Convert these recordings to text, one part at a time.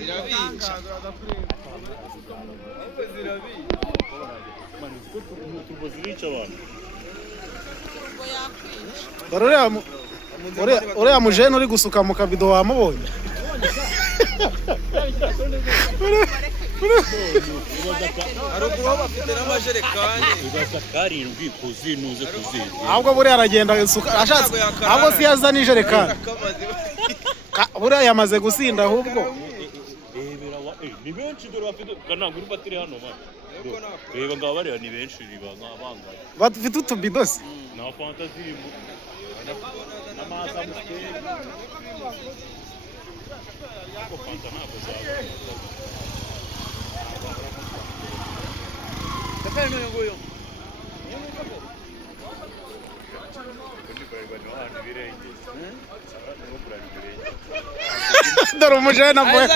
zirabica uriya mujene uri gusuka mu kabido wamubonye haruguru aho bafite n'amajerekani karindwi kuzuye nuze kuzuye ahubwo buriya aragenda ashatse ahubwo si yazana ijerekani buriya yamaze gusinda ahubwo ni benshi dore bafite ntabwo uri batiri hano reba ngaba bariya ni benshi riba nk'abangaye bafite utubido se nta fanta zirimo n'amazi amusiteri ariko fanta ntabwo zaba Kafanya nini ngoyo? dore umujene avuye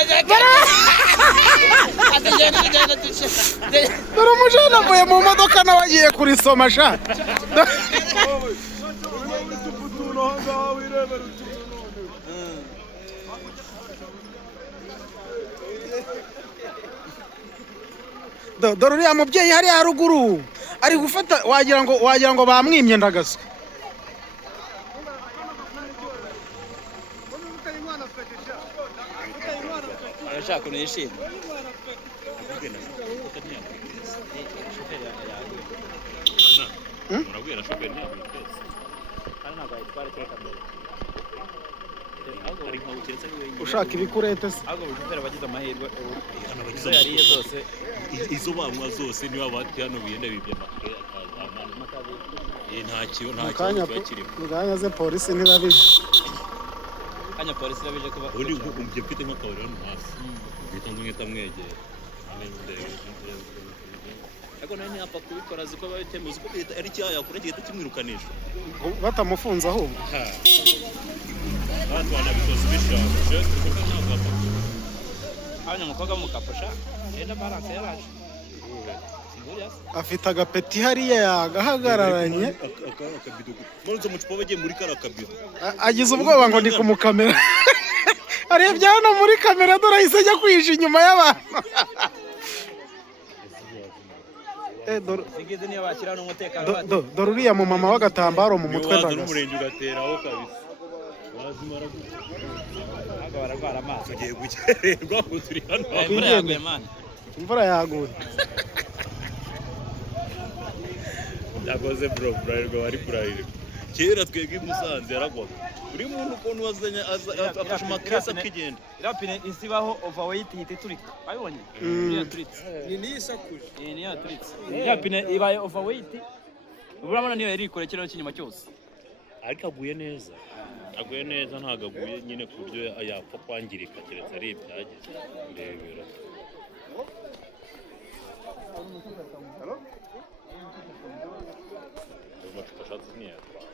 dore umujene avuye mu modoka nawe agiye kurisoma sha dore uriya mubyeyi hariya haruguru ari gufata wagira ngo bamwimye ndagaso arashaka nishimye murabwira shoferi ntabwo ushaka ibikurete se ahubwo bushoferi abagize amahirwe izo yariye zose izo banywa zose niba bati hano biyenda bibye nta kiba kirimo muganya ze polisi ntirabizi kanya polisi irabije kuba ubundi umubye mfite nk'akabari hano hasi uhita nk'uhita mwegera ariko nawe ntiyapfa kubikora azi ko babitemuzi ko ari icyaha yakora gihita kimwirukanisha batamufunze ahubwo abantu banabikoze ubishaka abanya umukobwa mukapusha yenda balance yaraje afite agapeti hariya yagahagararanye manuze mu cupa bagiye muri kara kabido agize ubwoba ngo ndi kumukamera arebye hano muri kamera dore ahise ajya kwihisha inyuma y'abantu zigeze niyo bashyiraho n'umutekano dore uriya mu mama w'agatambaro mu mutwe ndagaza n'umurenge ugateraho kabisa wazimara ntabwo bararwara amaso tugiye gukererwa ngo turi hano imvura yaguye mani imvura yaguye yakoze burarirwa bari burarirwa kera twebwe i Musanze yaragwaga buri muntu ukuntu wazanye afashe amakesi akigenda irapine isibaho overweight ihita iturika wabibonye iraturitse niyo isakuje niyo yaturitse irapine ibaye overweight urabona niyo yari ikore kino cy'inyuma cyose ariko aguye neza ntabwo aguye nyine ku buryo yapfa kwangirika keretse ari ibyageze birebera amacupa ashatse ntiyatwara